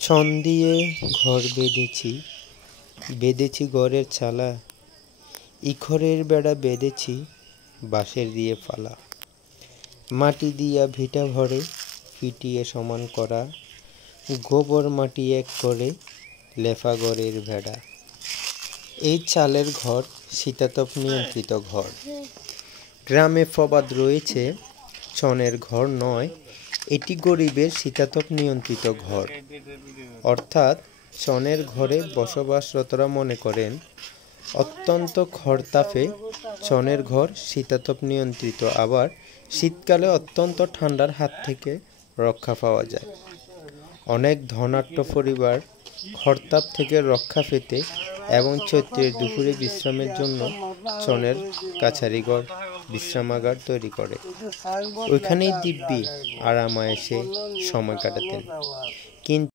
ছন দিয়ে ঘর বেঁধেছি, বেঁধেছি ঘরের চালা, ইখরের বেড়া বেঁধেছি বাঁশের দিয়ে ফালা। মাটি দিয়া ভিটা ভরে পিটিয়ে সমান করা, গোবর মাটি এক করে লেফা ঘরের ভেড়া। এই চালের ঘর শীতাতপ নিয়ন্ত্রিত ঘর। গ্রামে প্রবাদ রয়েছে, ছনের ঘর নয়, এটি গরিবের শীতাতপ নিয়ন্ত্রিত ঘর। অর্থাৎ ছনের ঘরে বসবাসরতরা মনে করেন অত্যন্ত খরতাপে ছনের ঘর শীতাতপ নিয়ন্ত্রিত, আবার শীতকালে অত্যন্ত ঠান্ডার হাত থেকে রক্ষা পাওয়া যায়। অনেক ধনাঢ্য পরিবার খরতাপ থেকে রক্ষা পেতে এবং চৈত্রের দুপুরে বিশ্রামের জন্য ছনের কাছারিঘর, বিশ্রামাগার তৈরি করে। ওইখানেই দিব্যি আরাম আয়েশে সময় কাটাতেন। কিন্তু